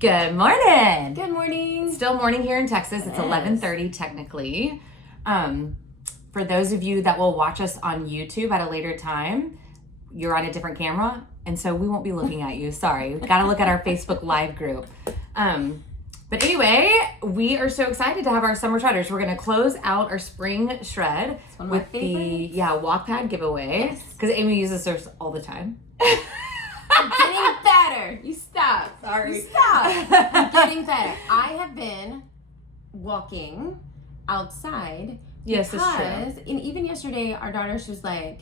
Good morning. Good morning. Still morning here in Texas. It's 11:30 technically. For those of you that will watch us on YouTube at a later time, you're on a different camera, and so we won't be looking at you. Sorry. We've got to look at our Facebook Live group. But anyway, we are so excited to have our summer shredders. We're going to close out our spring shred with the walk pad giveaway. Because Amy uses hers all the time. I'm getting better. You stop. Sorry. You stop. I'm getting better. I have been walking outside. Yes, because, it's true. And even yesterday, our daughter, she was like,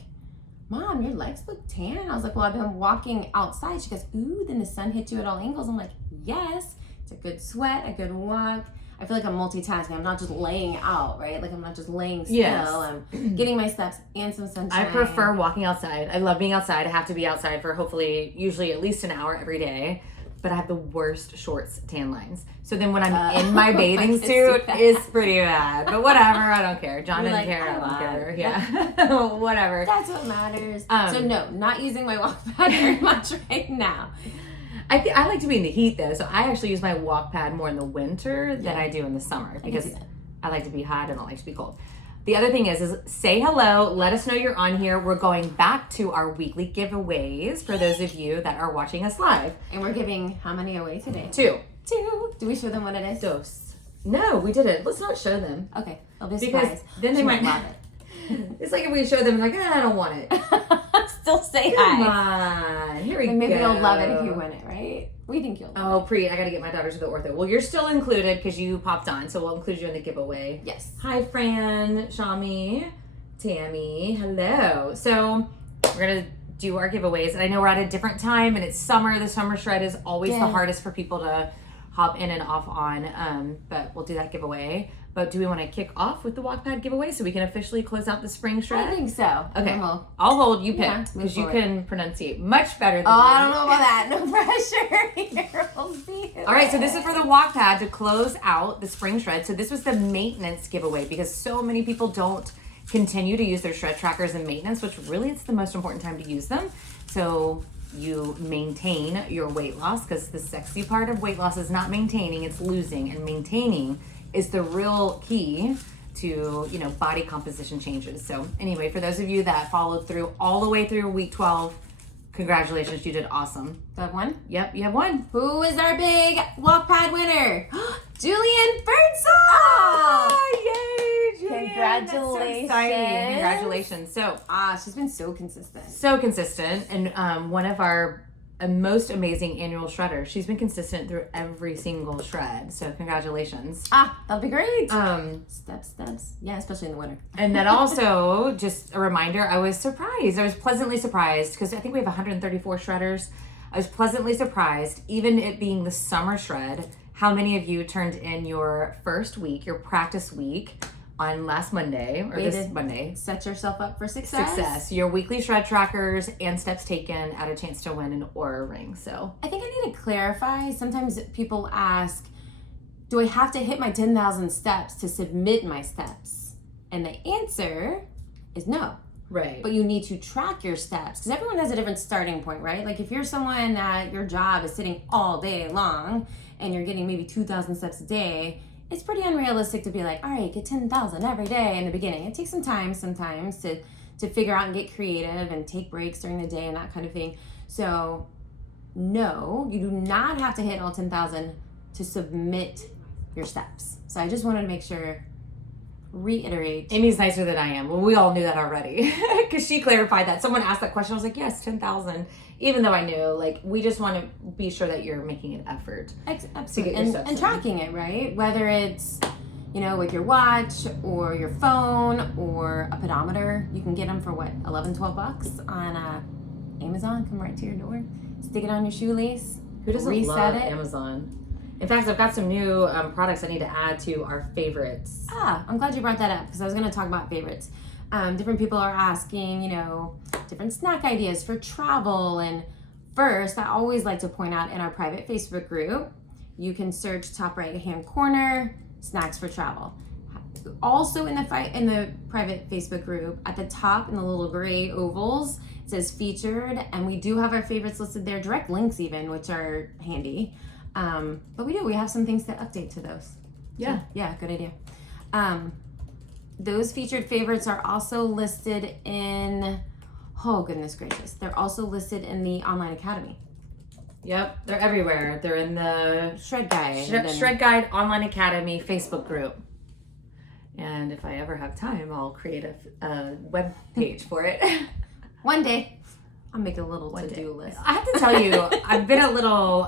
Mom, your legs look tan. I was like, well, I've been walking outside. She goes, ooh, then the sun hits you at all angles. I'm like, yes. It's a good sweat, a good walk. I feel like I'm multitasking. I'm not just laying out, right? Like I'm not just laying still. Yes. I'm getting my steps and some sunshine. I prefer walking outside. I love being outside. I have to be outside for usually at least an hour every day. But I have the worst shorts tan lines. So then when I'm in my bathing suit, it's pretty bad. But whatever, I don't care. John doesn't care. I don't care. Yeah, whatever. That's what matters. So no, not using my walk pad very much right now. I like to be in the heat though, so I actually use my walk pad more in the winter than I do in the summer because I like to be hot. I don't like to be cold. The other thing is say hello. Let us know you're on here. We're going back to our weekly giveaways for those of you that are watching us live. And we're giving how many away today? Two. Do we show them what it is? Dos. No, we didn't. Let's not show them. Okay, they'll be surprised. Because then they might love it. It's like if we show them like, I don't want it. Still say Come hi. on. Here we go. Maybe they'll love it if you win it, right? We think you'll love it. I got to get my daughter to the ortho. Well, you're still included because you popped on, so we'll include you in the giveaway. Yes. Hi, Fran, Shami, Tammy. Hello. So we're going to do our giveaways. And I know we're at a different time, and it's summer. The summer shred is always the hardest for people to hop in and off on, but we'll do that giveaway. But do we want to kick off with the walk pad giveaway so we can officially close out the spring shred? I think so. Okay. I'll hold. You pick because you can pronunciate much better than me. I don't know about that. No pressure here. We'll see. All right, so this is for the walk pad to close out the spring shred. So this was the maintenance giveaway because so many people don't continue to use their shred trackers in maintenance, which really it's the most important time to use them. So you maintain your weight loss because the sexy part of weight loss is not maintaining, it's losing, and maintaining is the real key to, body composition changes. So anyway, for those of you that followed through all the way through week 12, congratulations, you did awesome. Do I have one? Yep, you have one. Who is our big walk pad winner? JULIANNE Birdsall! Oh, yay, JULIANNE. Congratulations. That's so exciting. Congratulations. So, she's been so consistent. So consistent. And one of our most amazing annual shredders. She's been consistent through every single shred. So congratulations. That'll be great. Steps. Yeah, especially in the winter. And then also, just a reminder, I was pleasantly surprised because I think we have 134 shredders. I was pleasantly surprised, even it being the summer shred, how many of you turned in your first week, your practice week, on last Monday, or this Monday. Set yourself up for success. Your weekly shred trackers and steps taken at a chance to win an Oura ring. So I think I need to clarify. Sometimes people ask, do I have to hit my 10,000 steps to submit my steps? And the answer is no. Right. But you need to track your steps because everyone has a different starting point, right? Like if you're someone that your job is sitting all day long and you're getting maybe 2,000 steps a day, it's pretty unrealistic to be like, all right, get 10,000 every day in the beginning. It takes some time sometimes to figure out and get creative and take breaks during the day and that kind of thing. So no, you do not have to hit all 10,000 to submit your steps. So I just wanted to make sure, reiterate. Amy's nicer than I am. Well, we all knew that already because she clarified that. Someone asked that question. I was like, yes, 10,000. Even though I knew, we just want to be sure that you're making an effort. Absolutely. And tracking it, right? Whether it's, with your watch or your phone or a pedometer, you can get them for what, $11, $12 on Amazon. Come right to your door. Stick it on your shoelace. Who doesn't reset love it. Amazon? In fact, I've got some new products I need to add to our favorites. I'm glad you brought that up because I was going to talk about favorites. Different people are asking, different snack ideas for travel. And first, I always like to point out in our private Facebook group, you can search top right-hand corner, snacks for travel. Also in the private Facebook group, at the top in the little gray ovals, it says featured, and we do have our favorites listed there, direct links even, which are handy. But we have some things to update to those. Yeah. So, yeah, good idea. Those featured favorites are also listed in, oh goodness gracious, they're also listed in the online academy. Yep, they're everywhere. They're in the Shred Guide. Shred Guide Online Academy Facebook group. And if I ever have time, I'll create a web page for it. One day, I'll make a little to-do list. I have to tell you, I've been a little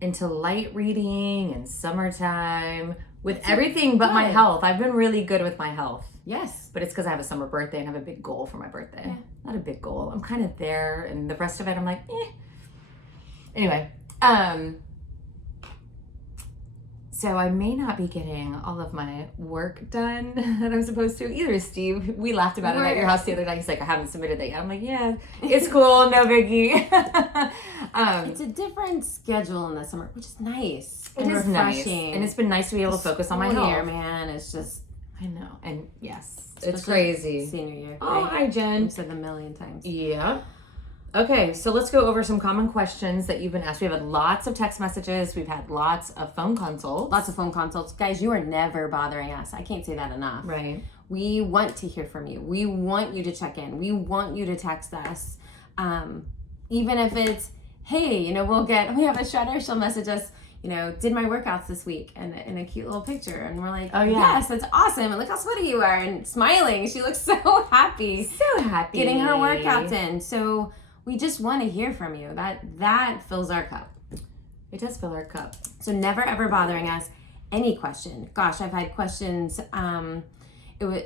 into light reading and summertime with everything but my health. I've been really good with my health. Yes. But it's because I have a summer birthday and I have a big goal for my birthday. Yeah. Not a big goal. I'm kind of there, and the rest of it, I'm like, eh. Anyway, so I may not be getting all of my work done that I'm supposed to. Either is Steve. We laughed about it at your house the other night. He's like, I haven't submitted that yet. I'm like, yeah, it's cool. No biggie. It's a different schedule in the summer, which is nice. It is nice. And it's been nice to be able to focus on my health. Year, man, it's just... I know. And yes, especially it's crazy. Senior year. Oh, hi, Jen. I've said it a million times. Yeah. Okay, so let's go over some common questions that you've been asked. We've had lots of text messages. We've had lots of phone consults. Lots of phone consults. Guys, you are never bothering us. I can't say that enough. Right. We want to hear from you. We want you to check in. We want you to text us. Even if it's, hey, we have a shredder. She'll message us, did my workouts this week and in a cute little picture. And we're like, oh, yeah. Yes, that's awesome. And look how sweaty you are. And smiling. She looks so happy. So happy. Getting her workouts in. So we just want to hear from you. That fills our cup. It does fill our cup. So never ever bothering us. Any question. Gosh, I've had questions.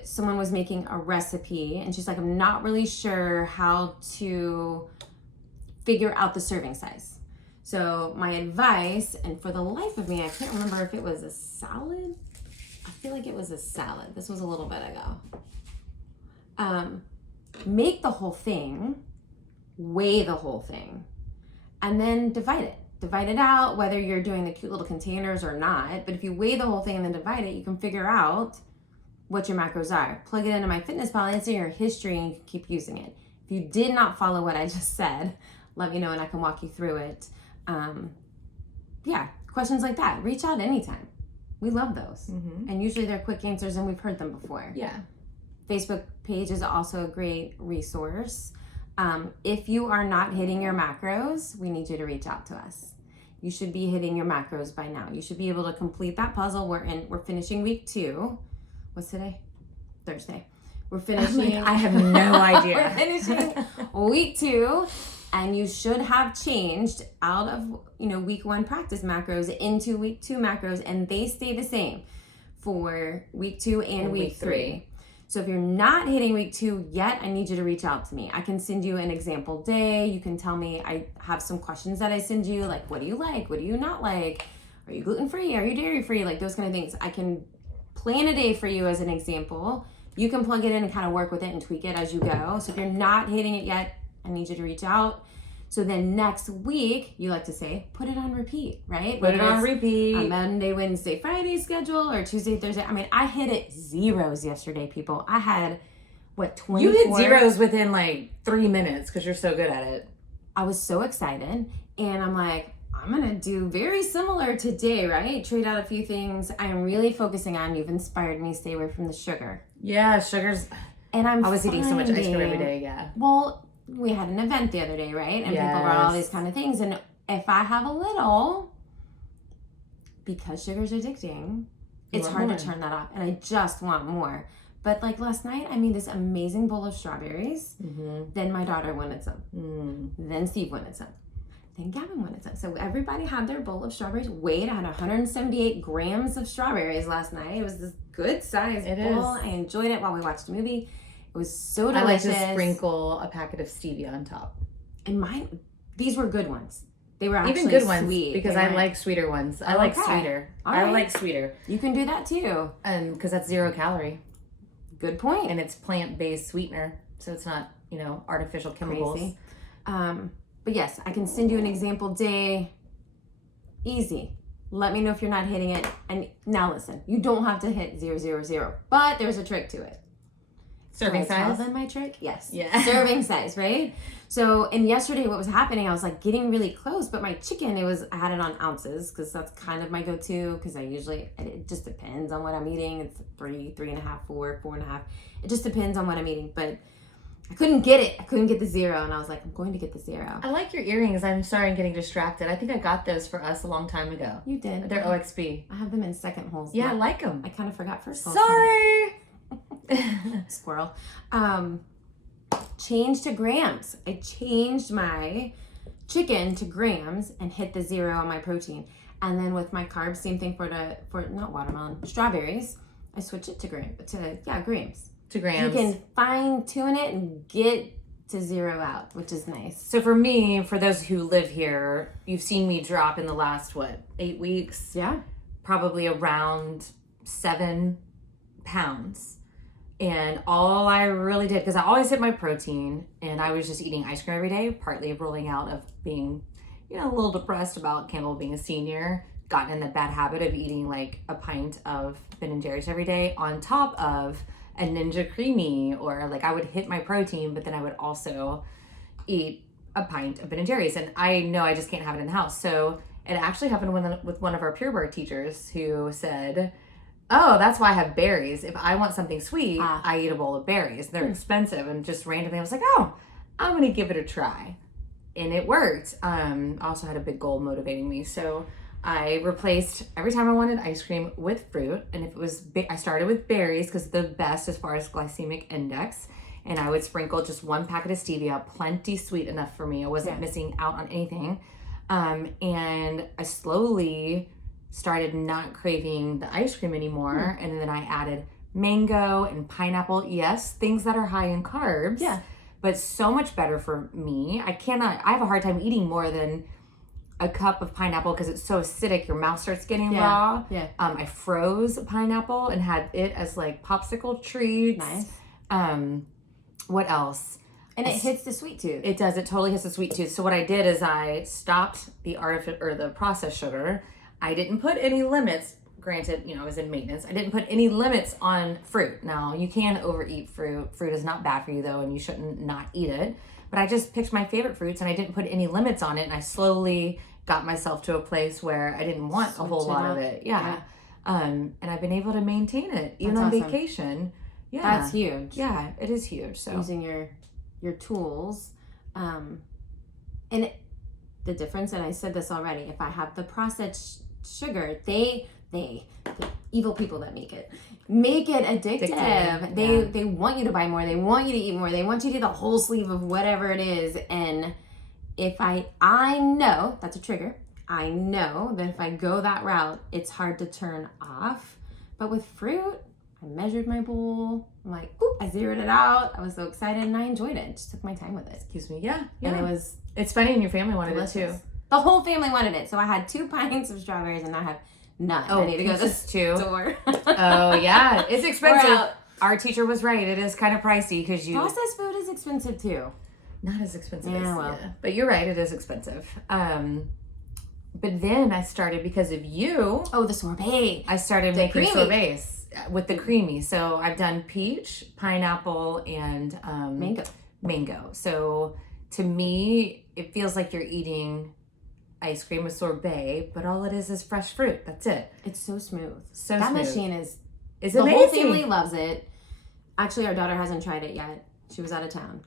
Someone was making a recipe and she's like, I'm not really sure how to figure out the serving size. So my advice, and for the life of me, I can't remember if it was a salad. I feel like it was a salad. This was a little bit ago. Make the whole thing, weigh the whole thing, and then divide it. Divide it out, whether you're doing the cute little containers or not. But if you weigh the whole thing and then divide it, you can figure out what your macros are. Plug it into MyFitnessPal, it's in your history, and you can keep using it. If you did not follow what I just said, let me know and I can walk you through it. Questions like that, reach out anytime. We love those. Mm-hmm. And usually they're quick answers and we've heard them before. Yeah. Facebook page is also a great resource. If you are not hitting your macros, we need you to reach out to us. You should be hitting your macros by now. You should be able to complete that puzzle. We're finishing week 2. What's today? Thursday. We're finishing. I have no idea. We're finishing week 2. And you should have changed out of, week 1 practice macros into week 2 macros, and they stay the same for week 2 and week 3. So if you're not hitting week 2 yet, I need you to reach out to me. I can send you an example day. You can tell me, I have some questions that I send you, like, what do you like? What do you not like? Are you gluten-free? Are you dairy-free? Like those kind of things. I can plan a day for you as an example. You can plug it in and kind of work with it and tweak it as you go. So if you're not hitting it yet, I need you to reach out. So then next week, you like to say, put it on repeat, right? Put it on repeat. A Monday, Wednesday, Friday schedule or Tuesday, Thursday. I mean, I hit it zeros yesterday, people. I had, 24? You hit zeros within like 3 minutes because you're so good at it. I was so excited. And I'm like, I'm going to do very similar today, right? Trade out a few things. I am really focusing on, you've inspired me to stay away from the sugar. Yeah, sugar's... And I was eating so much ice cream every day, yeah. Well, we had an event the other day, right? And people brought all these kind of things. And if I have a little, because sugar's addicting, it's hard to turn that off. And I just want more. But like last night, I made this amazing bowl of strawberries. Mm-hmm. Then my daughter wanted some. Then Steve wanted some. Then Gavin wanted some. So everybody had their bowl of strawberries. Weighed, I had 178 grams of strawberries last night. It was this good size bowl. I enjoyed it while we watched a movie. It was so delicious. I like to sprinkle a packet of stevia on top. And these were good ones. They were actually even good ones sweet. Because I like sweeter ones. I like sweeter. I like sweeter. You can do that too. And because that's 0 calorie. Good point. And it's plant-based sweetener, so it's not, artificial chemicals. Crazy. But yes, I can send you an example day. Easy. Let me know if you're not hitting it. And now listen, you don't have to hit 0, 0, 0, but there's a trick to it. Serving Do I tell size? them my trick? Yes. Yeah. Serving size, right? So, and yesterday what was happening, I was like getting really close, but my chicken, I had it on ounces because that's kind of my go-to because it just depends on what I'm eating. It's 3.5, 4.5. It just depends on what I'm eating, but I couldn't get it. I couldn't get the 0, and I was like, I'm going to get the 0. I like your earrings. I'm sorry I'm getting distracted. I think I got those for us a long time ago. You did. They're OXB. I have them in second holes. Yeah, I like them. I kind of forgot first hole. Sorry. Squirrel. Change to grams. I changed my chicken to grams and hit the 0 on my protein. And then with my carbs, same thing for not watermelon, strawberries. I switch it to grams. To grams. You can fine tune it and get to 0 out, which is nice. So for me, for those who live here, you've seen me drop in the last 8 weeks? Yeah. Probably around 7 pounds. And all I really did, because I always hit my protein, and I was just eating ice cream every day, partly rolling out of being, a little depressed about Campbell being a senior, gotten in the bad habit of eating like a pint of Ben & Jerry's every day on top of a Ninja Creamy, or like I would hit my protein, but then I would also eat a pint of Ben & Jerry's, and I know I just can't have it in the house. So it actually happened with one of our Pure Barre teachers who said, oh, that's why I have berries. If I want something sweet, I eat a bowl of berries. They're expensive. And just randomly, I was like, oh, I'm going to give it a try. And it worked. I also had a big goal motivating me. So I replaced every time I wanted ice cream with fruit. And if it was, I started with berries because they're the best as far as glycemic index. And I would sprinkle just 1 packet of stevia, plenty sweet enough for me. I wasn't missing out on anything. And I slowly started not craving the ice cream anymore. And then I added mango and pineapple. Yes, things that are high in carbs. Yeah. But so much better for me. I have a hard time eating more than a cup of pineapple because it's so acidic. Your mouth starts getting raw. Yeah. I froze pineapple and had it as like popsicle treats. Nice. What else? And it hits the sweet tooth. It does. It totally hits the sweet tooth. So what I did is I stopped the processed sugar. I didn't put any limits. Granted, I was in maintenance. I didn't put any limits on fruit. Now, you can overeat fruit. Fruit is not bad for you, though, and you shouldn't not eat it. But I just picked my favorite fruits, and I didn't put any limits on it, and I slowly got myself to a place where I didn't want a whole lot of it. Yeah. And I've been able to maintain it, even on vacation. Yeah. That's huge. Yeah, it is huge. So using your tools. And the difference, and I said this already, if I have the processed sugar, the evil people that make it addictive. They want you to buy more. They want you to eat more. They want you to eat the whole sleeve of whatever it is. And if I know that's a trigger. I know that if I go that route, it's hard to turn off. But with fruit, I measured my bowl. I'm like, oop, I zeroed it out. I was so excited and I enjoyed it. Just took my time with it. Excuse me. Yeah. And it's funny, and your family wanted delicious. it too. The whole family wanted it. So I had 2 pints of strawberries and I have none. Oh, I need to go to the store. Oh, yeah. It's expensive. Our teacher was right. It is kind of pricey because processed food is expensive too. Not as expensive yeah. But you're right. It is expensive. But then I started, because of you. Oh, the sorbet. I started making sorbets with the creamy. So I've done peach, pineapple, and mango. So to me, it feels like you're eating ice cream with sorbet, but all it is fresh fruit. That's it. It's so smooth. That machine is the amazing. Whole family loves it. Actually, our daughter hasn't tried it yet. She was out of town.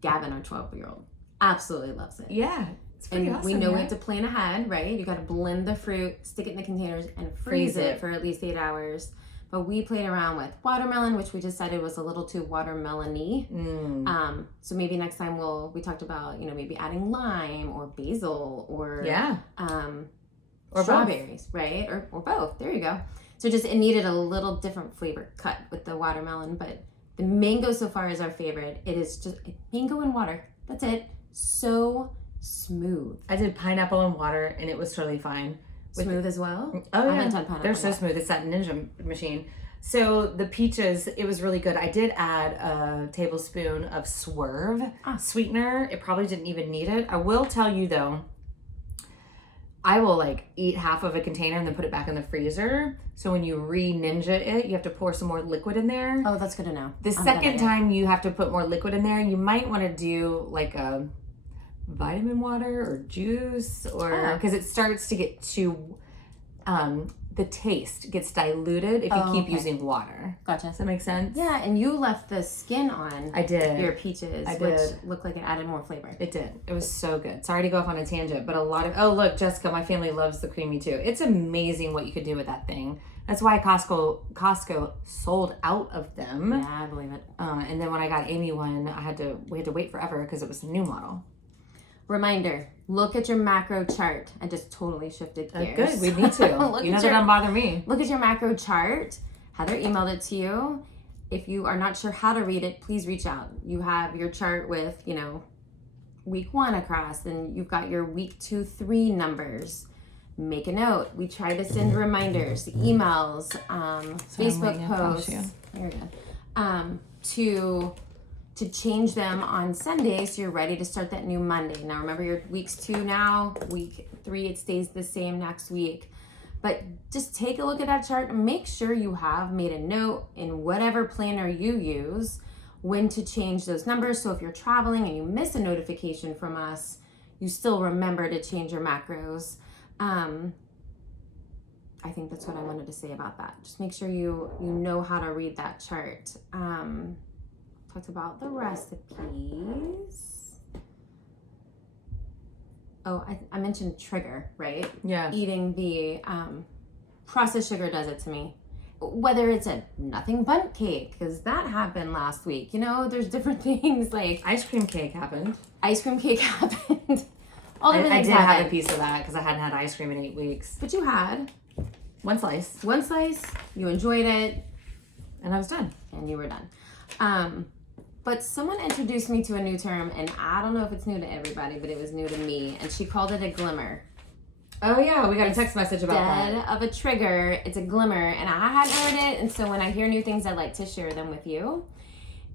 Gavin, our 12-year-old, absolutely loves it. Yeah. And awesome, we know we have to plan ahead, right? You got to blend the fruit, stick it in the containers, and freeze it for at least 8 hours. But we played around with watermelon, which we decided was a little too watermelon-y. So maybe next time we talked about, maybe adding lime or basil or or strawberries, both. Right? Or both. There you go. So it needed a little different flavor cut with the watermelon. But the mango so far is our favorite. It is just mango and water. That's it. So smooth. I did pineapple and water, and it was totally fine. Smooth as well? Oh, yeah. I haven't done pineapple. They're so smooth. It's that Ninja machine. So the peaches, it was really good. I did add a tablespoon of Swerve sweetener. It probably didn't even need it. I will tell you, though, I will like eat half of a container and then put it back in the freezer. So when you re-ninja it, you have to pour some more liquid in there. Oh, that's good to know. The second time you have to put more liquid in there, you might want to do like a vitamin water or juice, or because it starts to get too the taste gets diluted if you keep using water. Gotcha. Does that make sense? Yeah, and you left the skin on. I did. Your peaches, which looked like it added more flavor. It did. It was so good. Sorry to go off on a tangent, but a lot of, oh look, Jessica, my family loves the creamy too. It's amazing what you could do with that thing. That's why Costco sold out of them. Yeah, I believe it. And then when I got Amy one, we had to wait forever because it was a new model. Reminder, look at your macro chart. I just totally shifted gears. Good, we need to. You know that doesn't bother me. Look at your macro chart. Heather emailed it to you. If you are not sure how to read it, please reach out. You have your chart with, week 1 across, and you've got your week 2, 3 numbers. Make a note. We try to send reminders, emails, Facebook posts. There we go. To change them on Sunday so you're ready to start that new Monday. Now remember, your week's 2 now, week 3 it stays the same next week. But just take a look at that chart and make sure you have made a note in whatever planner you use when to change those numbers. So if you're traveling and you miss a notification from us, you still remember to change your macros. I think that's what I wanted to say about that. Just make sure you know how to read that chart. Talked about the recipes. Oh, I mentioned trigger, right? Yeah. Eating the processed sugar does it to me. Whether it's a nothing bundt cake, because that happened last week. There's different things like ice cream cake happened. Ice cream cake happened. All I different things did happened. have a piece of that because I hadn't had ice cream in 8 weeks. But you had one slice. You enjoyed it, and I was done. And you were done. But someone introduced me to a new term, and I don't know if it's new to everybody, but it was new to me, and she called it a glimmer. Oh yeah, we got a text message about that. Instead of a trigger, it's a glimmer, and I hadn't heard it, and so when I hear new things, I like to share them with you.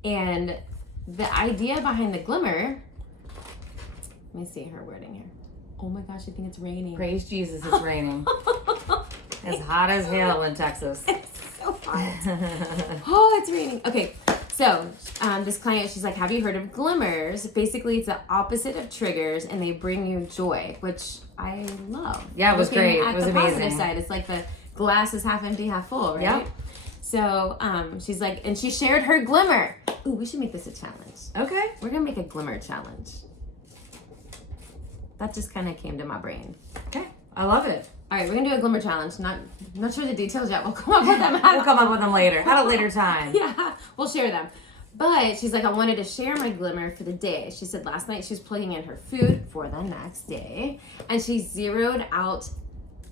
And the idea behind the glimmer, let me see her wording here. Oh my gosh, I think it's raining. Praise Jesus, it's raining. It's hot as hell in Texas. It's so hot. Oh, it's raining. Okay. So, this client, she's like, have you heard of glimmers? Basically, it's the opposite of triggers, and they bring you joy, which I love. Yeah, it was great. It was amazing. Positive side, it's like the glass is half empty, half full, right? Yeah. So, she's like, and she shared her glimmer. Ooh, we should make this a challenge. Okay. We're going to make a glimmer challenge. That just kind of came to my brain. Okay. I love it. All right, we're going to do a glimmer challenge. Not sure the details yet. We'll come up with them. We'll come up with them later. At a later time. Yeah, we'll share them. But she's like, I wanted to share my glimmer for the day. She said last night she was plugging in her food for the next day, and she zeroed out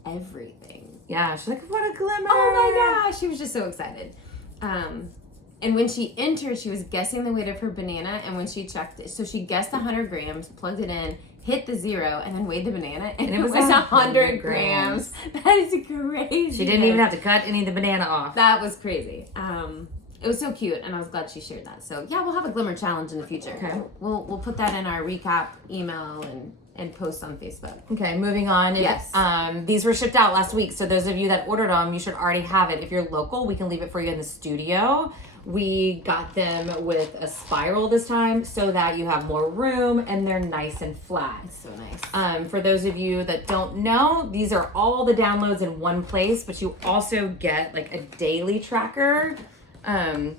everything. Yeah, she's like, what a glimmer. Oh my gosh, she was just so excited. And when she entered, she was guessing the weight of her banana, and when she checked it, so she guessed 100 grams, plugged it in, hit the 0, and then weighed the banana, and it was 100 grams. That is crazy. She didn't even have to cut any of the banana off. That was crazy. It was so cute, and I was glad she shared that. So yeah, we'll have a glimmer challenge in the future. Okay. We'll put that in our recap email and post on Facebook. Okay, moving on. Yes. These were shipped out last week, so those of you that ordered them, you should already have it. If you're local, we can leave it for you in the studio. We got them with a spiral this time so that you have more room and they're nice and flat. It's so nice. For those of you that don't know, these are all the downloads in one place, but you also get like a daily tracker. You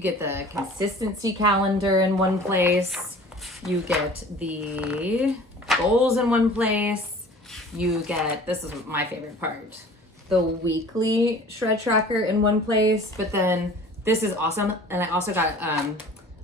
get the consistency calendar in one place. You get the goals in one place. You get, this is my favorite part, the weekly shred tracker in one place. But then this is awesome. And I also got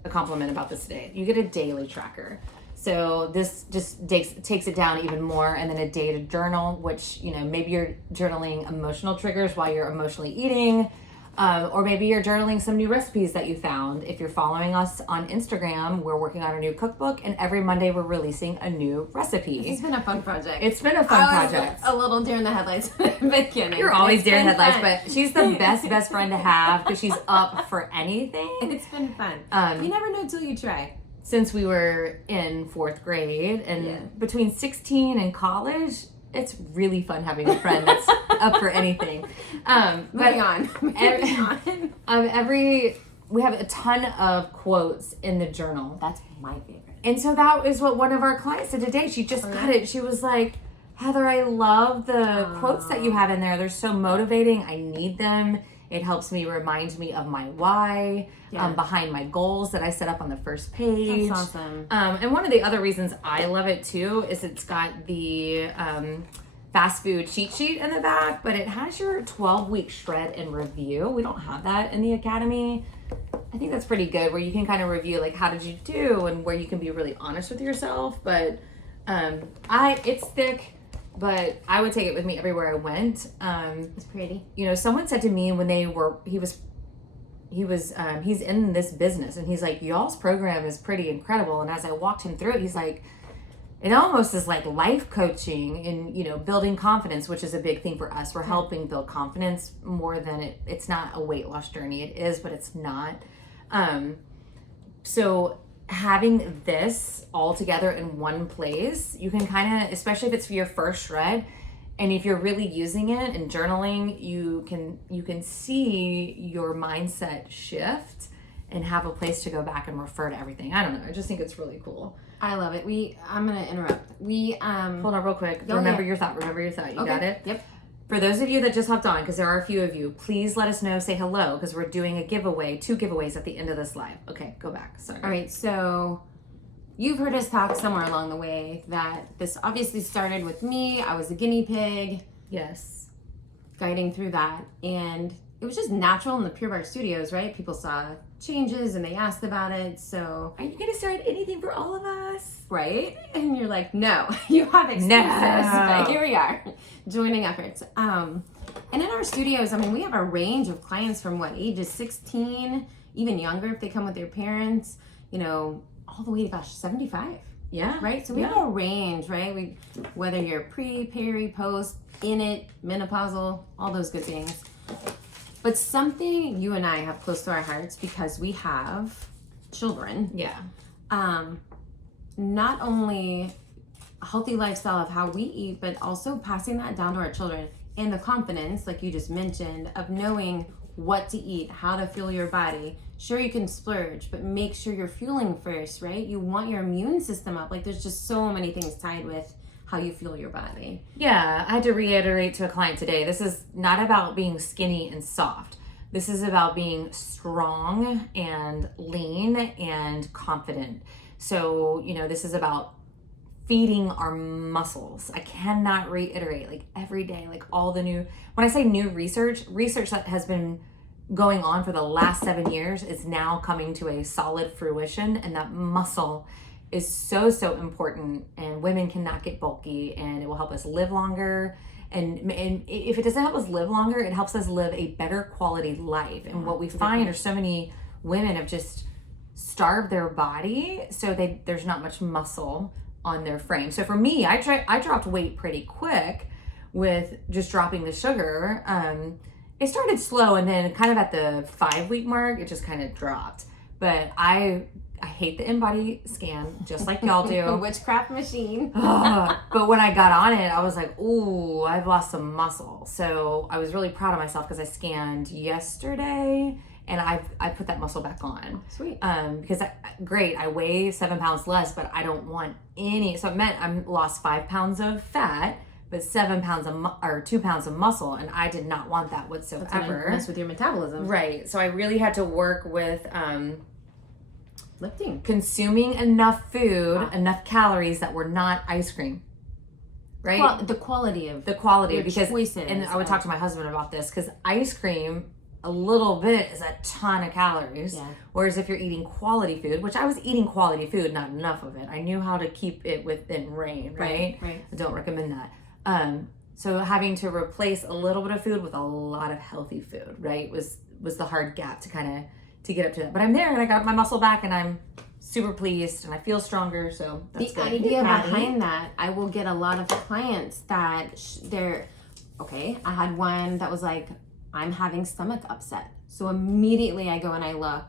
a compliment about this today. You get a daily tracker. So this just takes it down even more. And then a day to journal, which, maybe you're journaling emotional triggers while you're emotionally eating. Or maybe you're journaling some new recipes that you found. If you're following us on Instagram, we're working on a new cookbook, and every Monday we're releasing a new recipe. It's been a fun project. It's been a fun project. A little deer in the headlights in the beginning. You're always deer in the headlights, but she's the best friend to have because she's up for anything. It's been fun. You never know till you try. since we were in 4th grade, and between 16 and college, it's really fun having a friend that's up for anything. Moving on. We have a ton of quotes in the journal. That's my favorite. And so that is what one of our clients did today. She just got it. She was like, Heather, I love the quotes that you have in there. They're so motivating. I need them. It helps me, remind me of my why, behind my goals that I set up on the first page. That's awesome. And one of the other reasons I love it too is it's got the fast food cheat sheet in the back, but it has your 12-week shred and review. We don't have that in the academy. I think that's pretty good, where you can kind of review like how did you do and where you can be really honest with yourself. But it's thick, but I would take it with me everywhere I went. It's pretty. You know, someone said to me when he's in this business, and he's like, y'all's program is pretty incredible. And as I walked him through it, he's like, it almost is like life coaching and, you know, building confidence, which is a big thing for us. We're helping build confidence more than it's not a weight loss journey. It is, but it's not. So having this all together in one place, you can kind of, especially if it's for your first shred, and if you're really using it and journaling, you can see your mindset shift and have a place to go back and refer to everything. I don't know. I just think it's really cool. I love it. I'm gonna interrupt. Hold on real quick. Remember your thought. You got it? Yep. For those of you that just hopped on, because there are a few of you, please let us know, say hello, because we're doing a giveaway, 2 giveaways at the end of this live. Okay, go back. Sorry. All right, so you've heard us talk somewhere along the way that this obviously started with me. I was a guinea pig. Yes. Guiding through that. And it was just natural in the Pure Barre Studios, right? People saw changes and they asked about it. So, are you going to start anything for all of us? Right? And you're like, no, you have excuses. But here we are, joining efforts. And in our studios, I mean, we have a range of clients from ages 16, even younger if they come with their parents, you know, all the way to 75. Yeah. Right? So we have a range, right? Whether you're pre, peri, post, in it, menopausal, all those good things. But something you and I have close to our hearts because we have children. Yeah. Not only a healthy lifestyle of how we eat, but also passing that down to our children. And the confidence, like you just mentioned, of knowing what to eat, how to fuel your body. Sure, you can splurge, but make sure you're fueling first, right? You want your immune system up. Like there's just so many things tied with how you fuel your body. Yeah, I had to reiterate to a client today, this is not about being skinny and soft. This is about being strong and lean and confident. So, you know, this is about feeding our muscles. I cannot reiterate, like every day, like all the new, when I say new research that has been going on for the last 7 years is now coming to a solid fruition, and that muscle is so important, and women cannot get bulky, and it will help us live longer. And if it doesn't help us live longer, it helps us live a better quality life. And what we find are so many women have just starved their body, so there's not much muscle on their frame. So for me, I dropped weight pretty quick with just dropping the sugar. It started slow, and then kind of at the 5-week mark, it just kind of dropped. But I hate the InBody scan, just like y'all do. A witchcraft machine. But when I got on it, I was like, ooh, I've lost some muscle. So I was really proud of myself because I scanned yesterday, and I put that muscle back on. Sweet. Because I weigh 7 pounds less, but I don't want any. So it meant I lost 5 pounds of fat, but 7 pounds or 2 pounds of muscle, and I did not want that whatsoever. That's gonna mess with your metabolism. Right. So I really had to work with lifting, consuming enough food, enough calories that were not ice cream. Right. The quality of because choices. And I would talk to my husband about this, because ice cream, a little bit is a ton of calories. Yeah. Whereas if you're eating quality food, which I was eating quality food, not enough of it. I knew how to keep it within range, right? Right. I don't recommend that. So having to replace a little bit of food with a lot of healthy food, right, was the hard gap to get up to that. But I'm there, and I got my muscle back, and I'm super pleased, and I feel stronger. So that's the good. idea behind that, I will get a lot of clients that I had one that was like, I'm having stomach upset. So immediately I go and I look,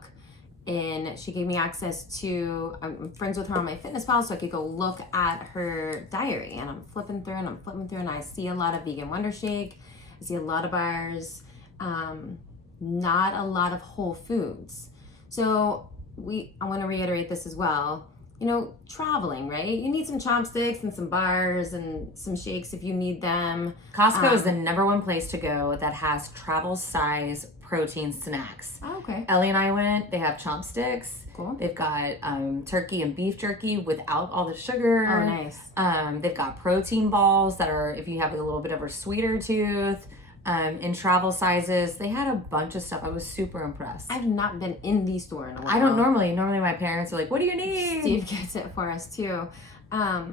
And she gave me access to, I'm friends with her on MyFitnessPal, so I could go look at her diary. And I'm flipping through and I see a lot of vegan Wonder Shake. I see a lot of bars, not a lot of whole foods. So I want to reiterate this as well. You know, traveling, right? You need some chopsticks and some bars and some shakes if you need them. Costco is the number one place to go that has travel size protein snacks. Oh, okay. Ellie and I went. They have chopsticks. Cool. They've got turkey and beef jerky without all the sugar. Oh, nice. They've got protein balls that are, if you have a little bit of a sweeter tooth, in travel sizes. They had a bunch of stuff. I was super impressed. I've not been in the store in a while. I don't normally. Normally my parents are like, what do you need? Steve gets it for us too. But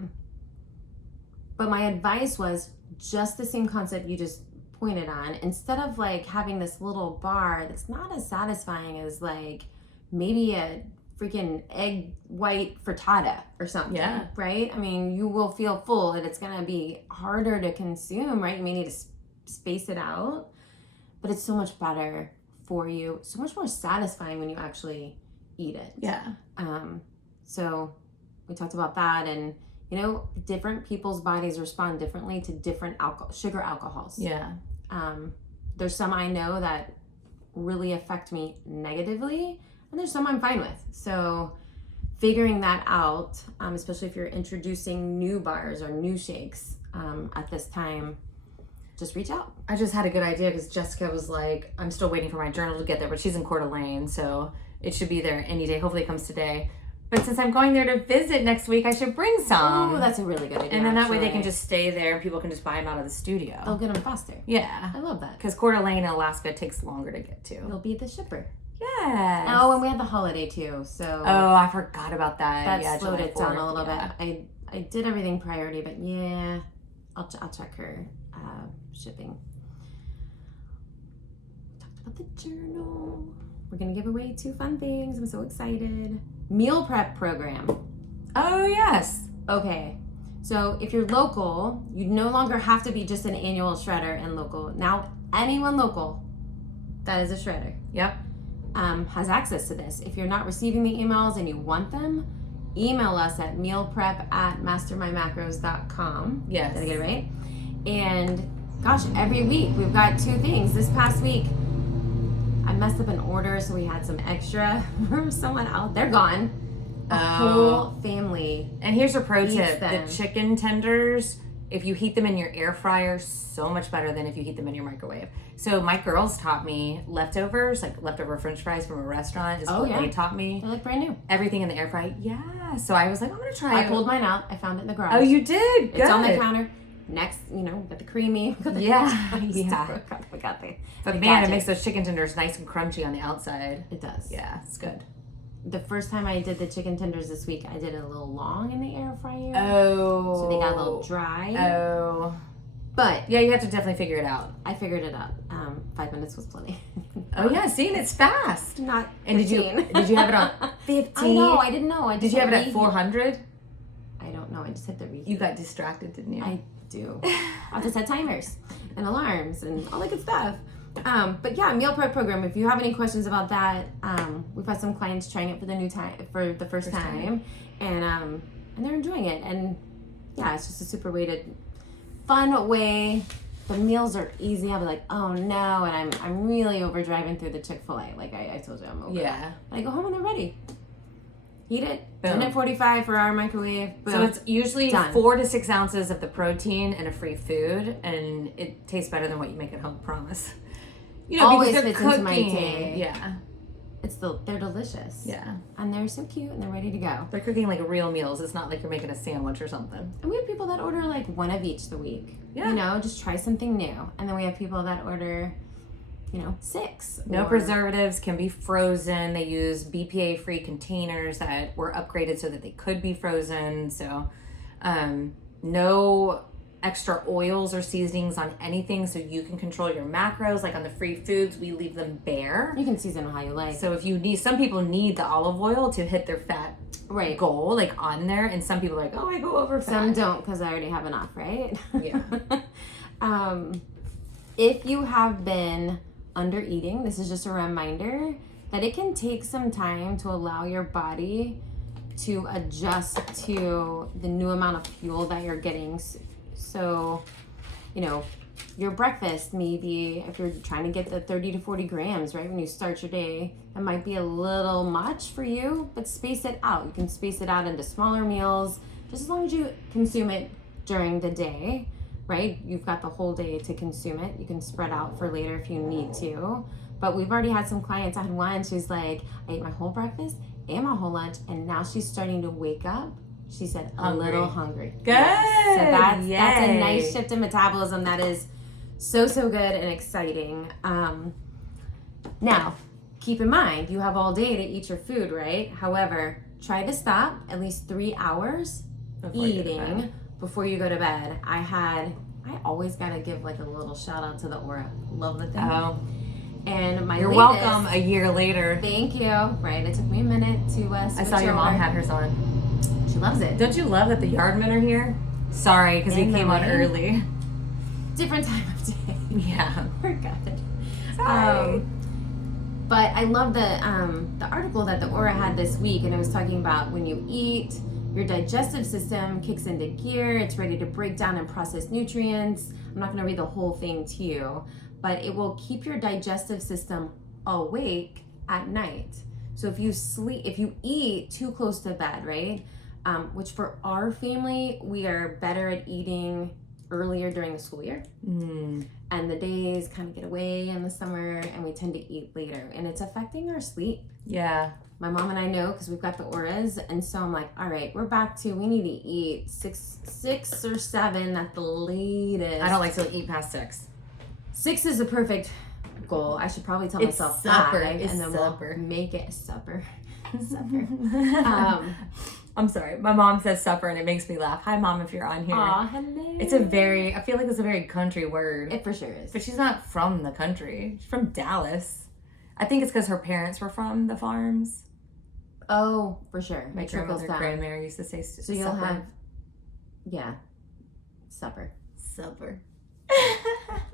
my advice was just the same concept you just pointed on. Instead of like having this little bar that's not as satisfying as like maybe a freaking egg white frittata or something, Yeah. right? I mean, you will feel full and it's gonna be harder to consume, right? You may need to space it out, but it's so much better for you, so much more satisfying when you actually eat it. Yeah. So we talked about that, and you know, different people's bodies respond differently to different sugar alcohols. Yeah. There's some I know that really affect me negatively, and there's some I'm fine with. So figuring that out, especially if you're introducing new bars or new shakes at this time, just reach out. I just had a good idea because Jessica was like, I'm still waiting for my journal to get there, but she's in Coeur d'Alene, so it should be there any day. Hopefully it comes today. But since I'm going there to visit next week, I should bring some. Oh, that's a really good idea. And then that way they can just stay there and people can just buy them out of the studio. They'll get them faster. Yeah. I love that. Because Coeur d'Alene in Alaska takes longer to get to. They'll be the shipper. Yes. Oh, and we had the holiday too, so. Oh, I forgot about that. That yeah, slowed July it down 4th, a little yeah. bit. I did everything priority, but yeah, I'll check her shipping. Talked about the journal. We're gonna give away 2 fun things. I'm so excited. Meal prep program. Oh, yes. Okay, so if you're local, you no longer have to be just an annual shredder and local. Now, anyone local that is a shredder Yep. has access to this. If you're not receiving the emails and you want them, email us at mealprep@mastermymacros.com. Yes. Did I get it right? And gosh, every week we've got 2 things. This past week, I messed up an order, so we had some extra from someone else. They're gone. A whole family. And here's a pro Eats tip. them. The chicken tenders, if you heat them in your air fryer, so much better than if you heat them in your microwave. So my girls taught me leftovers, like leftover french fries from a restaurant is what they taught me. They look brand new. Everything in the air fryer. Yeah. So I was like, I'm going to try I it. pulled mine out. I found it in the garage. Oh, you did? Good. It's on the counter. Next, you know, got the creamy. Got the Yeah. we got the. But the man, it gadget. makes those chicken tenders nice and crunchy on the outside. It does. Yeah, it's good. The first time I did the chicken tenders this week, I did it a little long in the air fryer. Oh. So they got a little dry. Oh. But Yeah, you have to definitely figure it out. I figured it out. 5 minutes was plenty. Oh yeah, see, and it's fast. Not And 15. did you have it on 15? I know, I didn't know. Did you have it at 400? I don't know. I just hit the reheat. You got distracted, didn't you? I do. I just had timers and alarms and all that good stuff. But yeah, meal prep program. If you have any questions about that, we've had some clients trying it for the first time, and they're enjoying it. And yeah, it's just a super fun way. The meals are easy. I'll be like, oh no, and I'm really overdriving through the Chick-fil-A. Like I told you, I'm over. Yeah. I go home and they're ready. Heat it. Boom. Minute 45 for our microwave. Boom. So it's usually Done. 4 to 6 ounces of the protein and a free food, and it tastes better than what you make at home. Promise. You know, Always because they're fits into my cooking. day. Yeah. They're delicious. Yeah. And they're so cute and they're ready to go. They're cooking like real meals. It's not like you're making a sandwich or something. And we have people that order like one of each the week. Yeah. You know, just try something new. And then we have people that order, 6. No or- preservatives, can be frozen. They use BPA-free containers that were upgraded so that they could be frozen. So, no extra oils or seasonings on anything, so you can control your macros. Like on the free foods, we leave them bare. You can season them how you like. So if you need, some people need the olive oil to hit their fat goal, like on there, and some people are like, oh, I go over fat. Some don't because I already have enough, right? Yeah. If you have been under eating, this is just a reminder. that it can take some time to allow your body to adjust to the new amount of fuel that you're getting. So, you know, your breakfast, maybe if you're trying to get the 30 to 40 grams, right, when you start your day, it might be a little much for you, but space it out. You can space it out into smaller meals, just as long as you consume it during the day, right? You've got the whole day to consume it. You can spread out for later if you need to. But we've already had some clients. I had one, she's like, I ate my whole breakfast and my whole lunch, and now she's starting to wake up. She said, a little hungry. Good. Yes. So that's a nice shift in metabolism that is so good and exciting. Now, keep in mind, you have all day to eat your food, right? However, try to stop at least 3 hours eating before you go to bed. I always gotta give like a little shout out to the Aura. Love the thing. Oh. And my You're latest, welcome a year later. Thank you. Right, it took me a minute to switch I saw your mom had hers on. She loves it. Don't you love that the yardmen are here? Sorry, because we came on early. Different time of day. Yeah. Forgot it. Sorry. But I love the article that the Aura had this week, and it was talking about when you eat, your digestive system kicks into gear. It's ready to break down and process nutrients. I'm not going to read the whole thing to you, but it will keep your digestive system awake at night. So if you eat too close to bed, right? Which for our family, we are better at eating earlier during the school year. And the days kind of get away in the summer, and we tend to eat later, and it's affecting our sleep. Yeah. My mom and I know, because we've got the Auras, and so I'm like, all right, we're back to, we need to eat six or seven at the latest. I don't like to eat past 6. 6 is a perfect goal. I should probably tell myself supper. 5, It's and then supper. we'll make it supper. I'm sorry. My mom says supper, and it makes me laugh. Hi, Mom, if you're on here. Aw, hello. I feel like it's a very country word. It for sure is. But she's not from the country. She's from Dallas. I think it's because her parents were from the farms. Oh, for sure. My It trickles grandmother, down. grandmother used to say So you'll have, supper. Supper.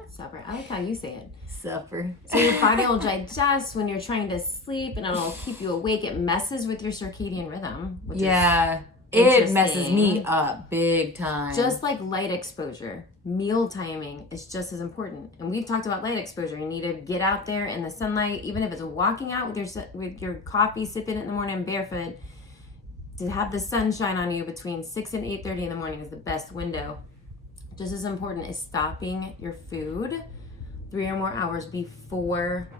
Supper. I like how you say it. Supper. So your body will digest when you're trying to sleep, and it'll keep you awake. It messes with your circadian rhythm, which it messes me up big time. just like light exposure. Meal timing is just as important. And we've talked about light exposure. You need to get out there in the sunlight, even if it's walking out with your coffee, sipping it in the morning barefoot. To have the sun shine on you between 6 and 8:30 in the morning is the best window. Just as important is stopping your food 3 or more hours before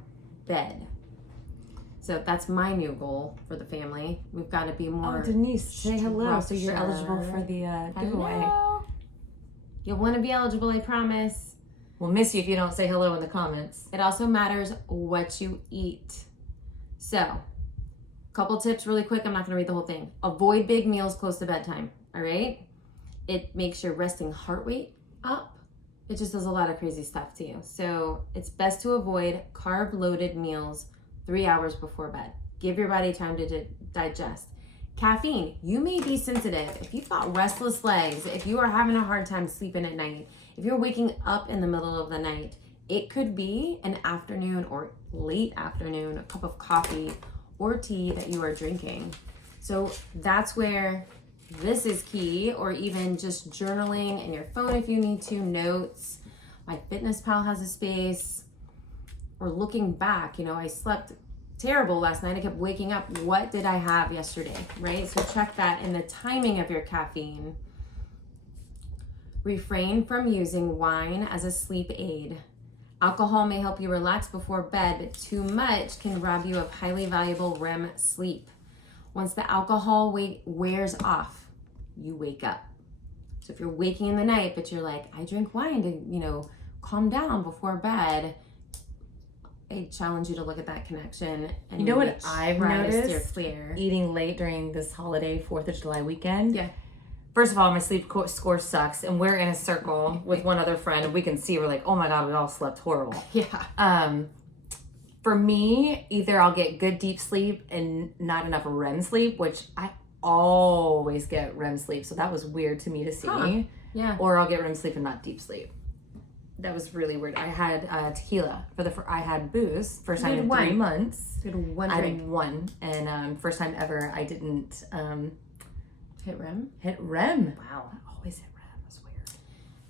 bed. So that's my new goal for the family. We've got to be more. Oh, Denise, say hello. So you're eligible for the giveaway. Hello. You'll want to be eligible, I promise. We'll miss you if you don't say hello in the comments. It also matters what you eat. So, couple tips really quick. I'm not going to read the whole thing. Avoid big meals close to bedtime. All right? It makes your resting heart rate up. It just does a lot of crazy stuff to you. So it's best to avoid carb-loaded meals 3 hours before bed. Give your body time to digest. Caffeine, you may be sensitive. If you've got restless legs, if you are having a hard time sleeping at night, if you're waking up in the middle of the night, it could be an afternoon or late afternoon, a cup of coffee or tea that you are drinking. So that's where this is key, or even just journaling in your phone if you need to, notes. MyFitnessPal has a space. Or looking back, I slept terrible last night. I kept waking up. What did I have yesterday, right? So check that in the timing of your caffeine. Refrain from using wine as a sleep aid. Alcohol may help you relax before bed, but too much can rob you of highly valuable REM sleep. Once the alcohol wears off, you wake up. So if you're waking in the night, but you're like, I drink wine to, calm down before bed, I challenge you to look at that connection. And you know what I've noticed? Steer clear. Eating late during this holiday, 4th of July weekend. Yeah. First of all, my sleep score sucks, and we're in a circle with one other friend, and we can see, we're like, oh my God, we all slept horrible. Yeah. For me, either I'll get good deep sleep and not enough REM sleep, which I always get REM sleep, so that was weird to me to see. Huh. Yeah. Or I'll get REM sleep and not deep sleep. That was really weird. I had tequila I had booze first time in 3 months. You had one I drink. had one, and first time ever I didn't hit REM. Hit REM. Wow. I always hit REM. That's weird.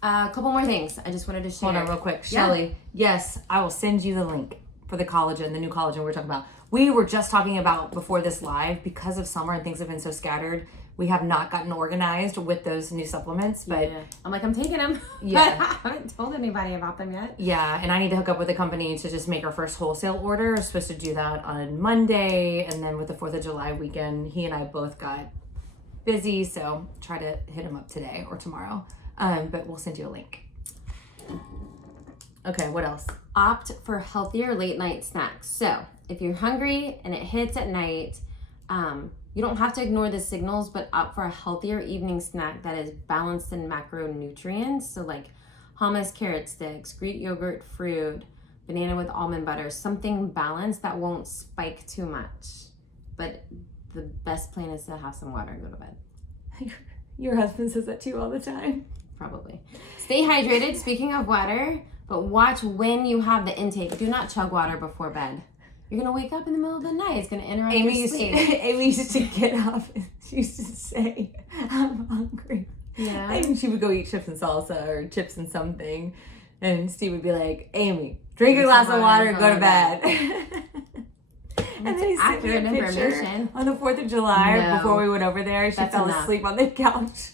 A couple more things I just wanted to share. Hold on real quick. Shelly, yes, I will send you the link for the collagen, the new collagen we're talking about. We were just talking about before this live, because of summer and things have been so scattered, we have not gotten organized with those new supplements, but I'm like, I'm taking them. Yeah. I haven't told anybody about them yet. Yeah, and I need to hook up with the company to just make our first wholesale order. I'm supposed to do that on Monday, and then with the 4th of July weekend, he and I both got busy, so try to hit him up today or tomorrow. But we'll send you a link. Okay, what else? Opt for healthier late night snacks. So if you're hungry and it hits at night, you don't have to ignore the signals, but opt for a healthier evening snack that is balanced in macronutrients. So like hummus, carrot sticks, Greek yogurt, fruit, banana with almond butter, something balanced that won't spike too much. But the best plan is to have some water and go to bed. Your husband says that to you all the time. Probably. Stay hydrated, speaking of water, but watch when you have the intake. Do not chug water before bed. You're going to wake up in the middle of the night. It's going to interrupt your sleep. Amy used to get up and she used to say, I'm hungry. Yeah. And she would go eat chips and salsa or chips and something. And Steve would be like, Amy, drink a glass of water and go to bed. And then he sent me a picture on the 4th of July before we went over there. She fell asleep on the couch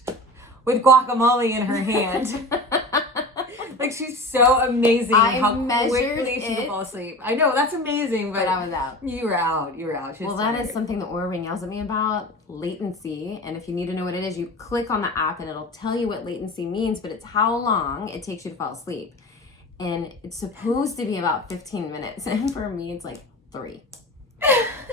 with guacamole in her hand. Like, she's so amazing how quickly she could fall asleep. I know, that's amazing, but I was out. You were out. Well, that is something that Oura Ring yells at me about, latency. And if you need to know what it is, you click on the app and it'll tell you what latency means, but it's how long it takes you to fall asleep. And it's supposed to be about 15 minutes. And for me, it's like 3.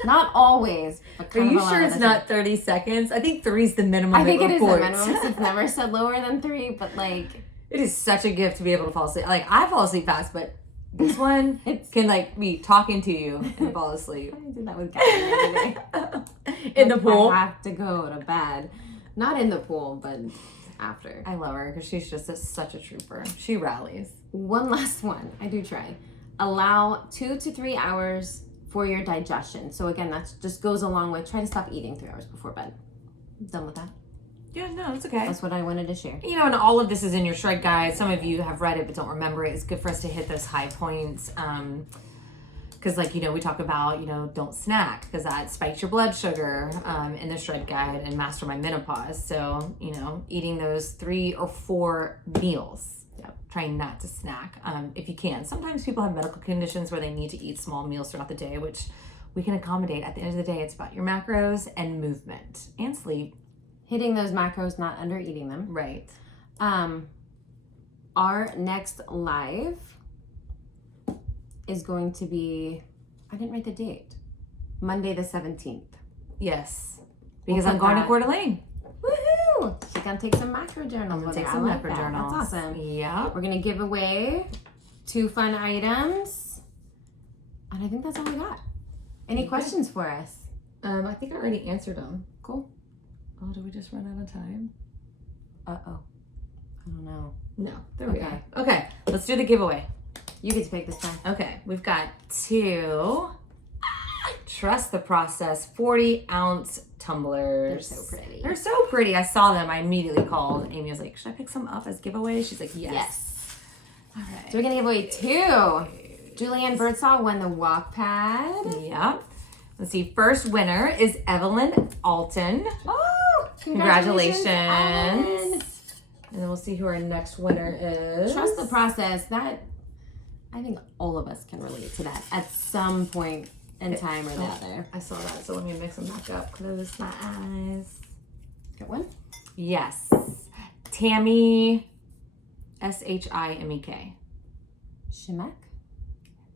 Not always. But Are you sure it's not 30 seconds? I think 3 is the minimum. I think it is the minimum. It's never said lower than 3, but like... It is such a gift to be able to fall asleep. Like, I fall asleep fast, but this one can, like, be talking to you and fall asleep. I did that with Gabby the other day. In the pool? I have to go to bed. Not in the pool, but after. I love her because she's just such a trooper. She rallies. One last one. I do try. Allow 2 to 3 hours for your digestion. So again, that just goes along with try to stop eating 3 hours before bed. Done with that? Yeah, no, it's okay. That's what I wanted to share. You know, and all of this is in your shred guide. Some of you have read it but don't remember it. It's good for us to hit those high points. Because, like, you know, we talk about, you know, don't snack because that spikes your blood sugar in the shred guide and Master My Menopause. So, you know, eating those 3 or 4 meals. Trying not to snack if you can. Sometimes people have medical conditions where they need to eat small meals throughout the day, which we can accommodate. At the end of the day, it's about your macros and movement and sleep. Hitting those macros, not under eating them. Right. Our next live is going to be, I didn't write the date, Monday the 17th. Yes. Because I'm going to Coeur d'Alene. Woohoo! She's going to take some macro journals. I'm going to take some macro journals. That's awesome. Yeah. We're going to give away 2 fun items. And I think that's all we got. Any questions for us? I think I already answered them. Cool. Oh, did we just run out of time? Uh-oh. I don't know. No, there we go. Okay, let's do the giveaway. You get to pick this time. Okay, we've got 2 Trust the Process 40-ounce tumblers. They're so pretty. They're so pretty. I saw them. I immediately called. Amy was like, should I pick some up as giveaways? She's like, yes. All right. So we're going to give away 2. Julianne Birdsall won the walk pad. Yeah. Let's see. First winner is Evelyn Alton. Oh, congratulations. Evelyn. And then we'll see who our next winner is. Trust the process. That, I think all of us can relate to that at some point in time or the other. I saw that, so let me mix them back up. Close my eyes. Got one? Yes. Tammy, Shimek. Shimek?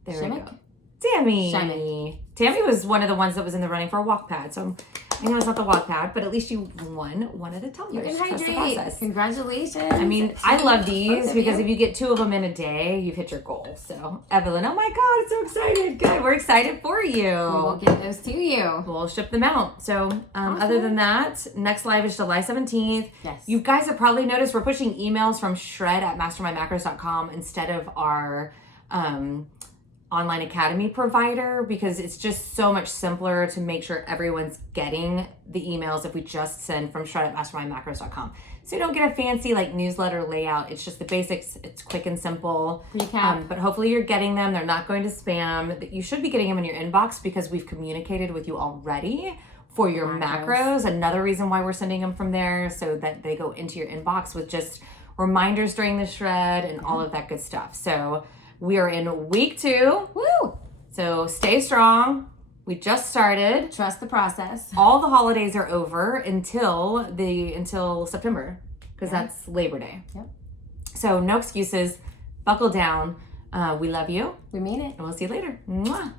There we go. Tammy. Tammy was one of the ones that was in the running for a walk pad, so I'm I know it's not the walk pad, but at least you won one of the tumblers. You can Trust the hydrate. process. Congratulations. I mean, I love these Both of because you. if you get 2 of them in a day, you've hit your goal. So, Evelyn, oh my God, so excited. Good. We're excited for you. We'll get those to you. We'll ship them out. So, other than that, next live is July 17th. Yes. You guys have probably noticed we're pushing emails from shred@mastermymacros.com instead of our online academy provider because it's just so much simpler to make sure everyone's getting the emails if we just send from shred@mastermymacros.com. So you don't get a fancy like newsletter layout. It's just the basics. It's quick and simple. Recap. But hopefully you're getting them. They're not going to spam. You should be getting them in your inbox because we've communicated with you already for your macros. Another reason why we're sending them from there so that they go into your inbox with just reminders during the shred and all of that good stuff. So we are in week 2. Woo! So stay strong. We just started. Trust the process. All the holidays are over until September because that's Labor Day. Yep. So no excuses. Buckle down. We love you We mean it. and we'll see you later. Mwah.